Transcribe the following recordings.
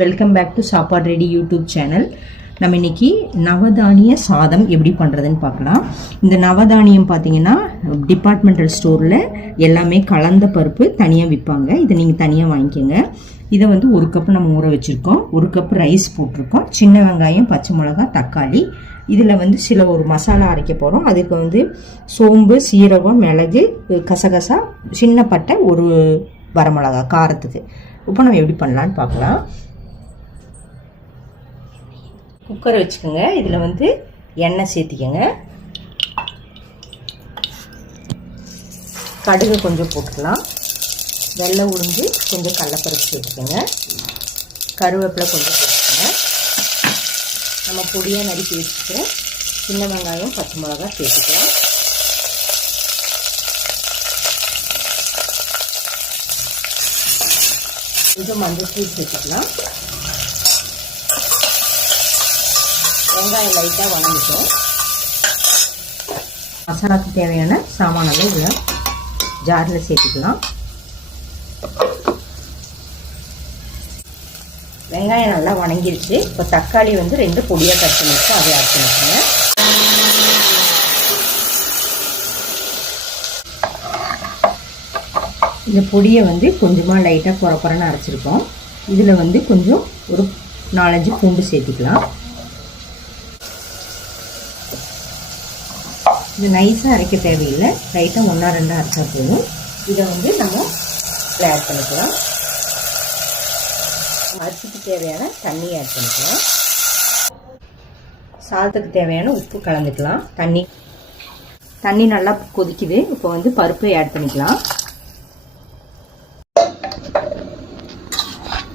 Welcome back to Sappadu ready YouTube channel. நம்ம இன்றைக்கி நவதானிய சாதம் எப்படி பண்ணுறதுன்னு பார்க்கலாம். இந்த நவதானியம் பார்த்தீங்கன்னா டிபார்ட்மெண்டல் ஸ்டோரில் எல்லாமே கலந்த பருப்பு தனியாக விற்பாங்க இதை நீங்கள் தனியாக வாங்கிக்கோங்க. இதை வந்து ஒரு கப் நம்ம ஊற வச்சுருக்கோம். ஒரு கப் ரைஸ் போட்டிருக்கோம். சின்ன வெங்காயம் பச்சை மிளகா தக்காளி. இதில் வந்து சில ஒரு மசாலா அரைக்க போகிறோம் அதுக்கு வந்து சோம்பு சீரகம் மிளகு கசகசா சின்ன பட்டை ஒரு வரமிளகா காரத்துக்கு. இப்போ நம்ம எப்படி பண்ணலான்னு பார்க்கலாம். குக்கரை வச்சுக்கோங்க. இதில் வந்து எண்ணெய் சேர்த்திக்கங்க. கடுகு கொஞ்சம் போட்டுக்கலாம். வெள்ளை உளுந்து கொஞ்சம் கடலப்பருப்பு சேர்த்துக்கோங்க. கருவேப்பிலை கொஞ்சம் போட்டுக்கோங்க. நம்ம பொடியாக நறுக்கி வச்சுக்கிற சின்ன வெங்காயம் பச்சை மிளகா சேர்த்துக்கலாம். கொஞ்சம் மஞ்சள் தூள் சேர்த்துக்கலாம். வெங்காயம் லைட்டாக வணங்கிட்டோம் மசாலாக்கு தேவையான சாமானெல்லாம் இதில் ஜாரில் சேர்த்துக்கலாம். வெங்காயம் நல்லா வணங்கிருச்சு. இப்போ தக்காளி வந்து ரெண்டு பொடியாக கட் பண்ணிட்டு அதை ஆட் பண்ணிக்கோங்க இந்த பொடியை வந்து கொஞ்சமாக லைட்டாக குறை குறைன்னு அரைச்சிருக்கோம். இதில் வந்து கொஞ்சம் ஒரு நாலஞ்சு பூண்டு சேர்த்துக்கலாம். இது நைஸாக அரைக்க தேவையில்லை. லைட்டாக ஒன்றா ரெண்டாக அரைச்சா போதும். இதை வந்து நம்ம ஆட் பண்ணிக்கலாம். அரிசிக்கு தேவையான தண்ணி ஆட் பண்ணிக்கலாம். சாதத்துக்கு தேவையான உப்பு கலந்துக்கலாம். தண்ணி தண்ணி நல்லா கொதிக்குது. இப்போ வந்து பருப்பை ஆட் பண்ணிக்கலாம்.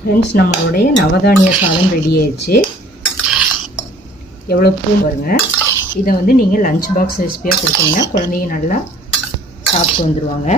ஃப்ரெண்ட்ஸ் நம்மளுடைய நவதானிய சாதம் ரெடி ஆயிடுச்சு. எவ்வளோ பூ பாருங்கள் இதை வந்து நீங்கள் லஞ்ச் பாக்ஸ் ரெசிபியாக கொடுத்தீங்கன்னா குழந்தைங்க நல்லா சாப்பிட்டு வந்துடுவாங்க